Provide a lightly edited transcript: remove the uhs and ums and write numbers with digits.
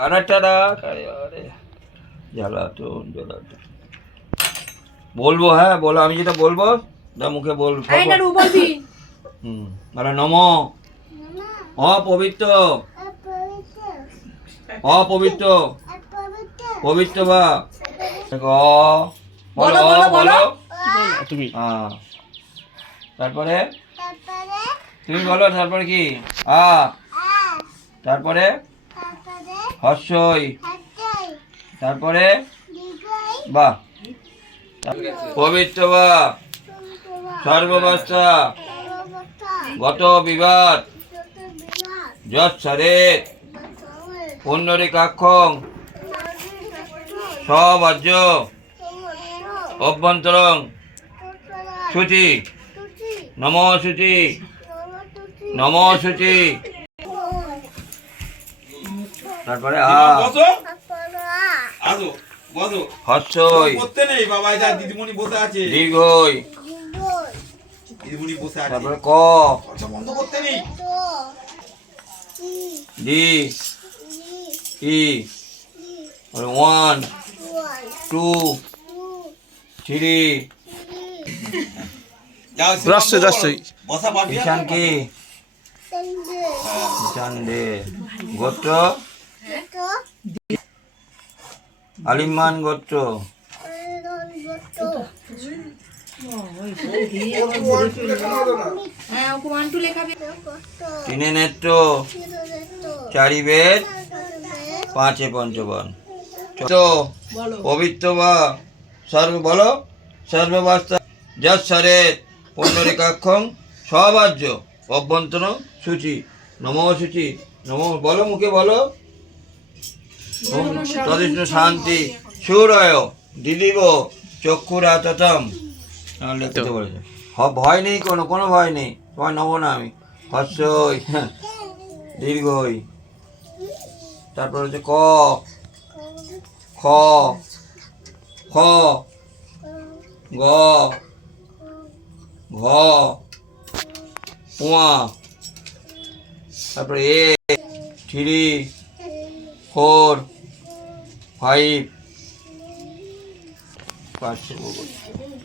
কানাটারা আরে জ্বালাতন জ্বালাতন বলবো, হ্যাঁ বলো, আমি যেটা বলবো তা মুখে বলবো। বলো নম অপবিত্র অপবিত্র পবিত্র বা বলো বলো তুমি। তারপরে তুমি বলো, তারপরে কি তারপরে হর্ষই, তারপরে বাহ পবিত্র বা সর্বাবস্থা গত বিবাদ যৎসরেত পুণ্ডরিকাক্ষং সবাজ্য অভ্যন্তরং শুচি নম শুচি নম শুচি। তারপরে হর্ষই দিদিমণি বসে আছে, দীর্ঘই, দিদিমণি বসে আছে, তারপরে ক বন্ধ করতে নেই, ডি ই 1 2 3 বসা পারবি ঈশান কি ঈশান দে গোত্র আলিমান গোত্র তিনে নেত্র চারি বেদ পাঁচে পঞ্চবন পবিত্র বা সর্ব বলো সর্বাবস্থা যৎসরেত পুণ্ডরিকাক্ষং সবাজ্য অভ্যন্তর শুচি নম শুচি নম বলো মুখে বলো তদিষ্ণু শান্তি সুরয় দিদিব চক্ষুরাততম লিখতে বলেছে। ভয় নেই, কোনো ভয় নেই, তোমার নেবো না আমি। হর্ষই দীর্ঘই, তারপর হচ্ছে ক খ খ গ ঘ উয়া, তারপরে 3 4 5 5